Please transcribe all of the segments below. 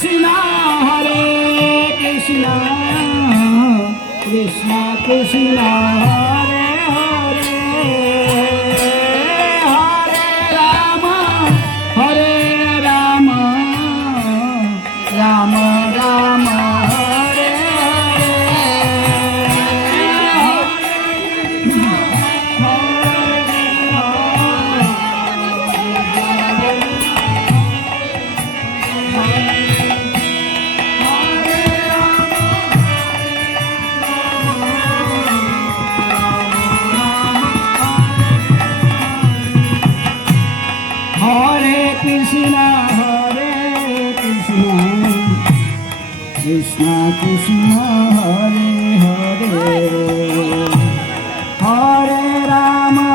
Krishna Hare Krishna Krishna Krishna Hare Hare Hare Rama Rama Rama Hare Hare Krishna Krishna Krishna Hare Hare Hare Rama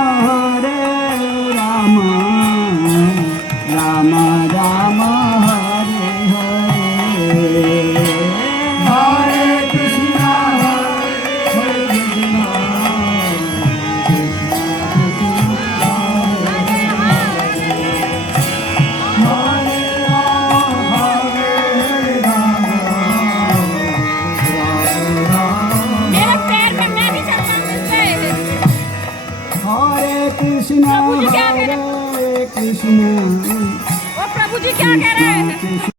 Rama Rama Hare Hare Hare Krishna Krishna मेरे पैर में मैं भी चलता हूँ Hare Krishna प्रभु जी क्या कह रहे हैं? Hare Krishna वो प्रभु जी क्या कह रहे हैं?